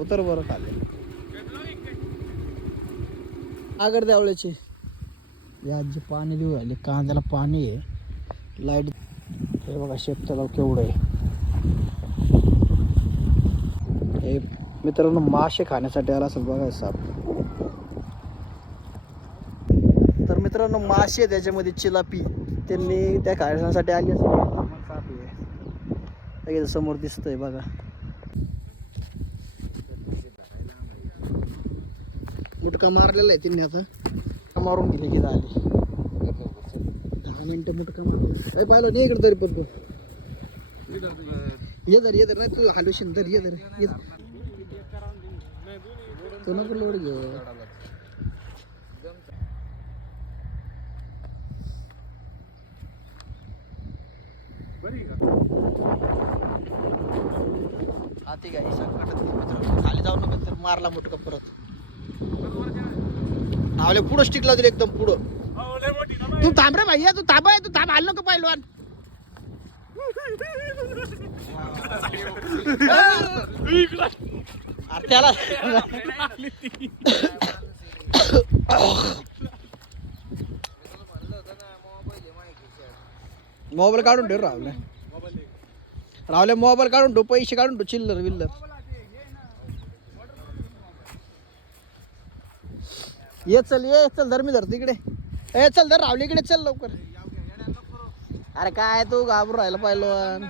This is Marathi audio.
उतर बरं खाली. आगर द्यावळ्याचे या जे पाणी देऊ राहिले कांद्याला पाणी आहे. लाईट हे बघा शेततलाव केवढं आहे. हे मित्रांनो मासे खाण्यासाठी आला असेल बघा साप. तर मित्रांनो मासे त्याच्यामध्ये चिलापी त्यांनी त्या खाण्यासाठी आली असेल. साप आहे समोर दिसतंय बघा. मुटका मारलेला आहे त्यांनी आता मारून गेले की झाले 10 मिनिटं मुटका मारला पाहिलं नाही इकडे तरी पण तू ये धर नाही तू हलवशील धर ये धर तो नको लोड घे. हाती काय संकट मित्रांनो खाली जाऊ नका तर मारला मुटका परत. नावले पुढं स्टिक लावतील एकदम पुढं. तू थांब रे भैया तू थांब आहे तू थांब आलं नको पहिलवान. त्याला मोबाईल काढून ठेव रावल्या मोबाईल काढून ठेव पैसे काढून ठेव चिल्लर विल्लर. ये चल धर मी धर तिकडे. ए चल धर रावली इकडे चल लवकर. अरे काय तू घाबरून राहिला पहिलवान.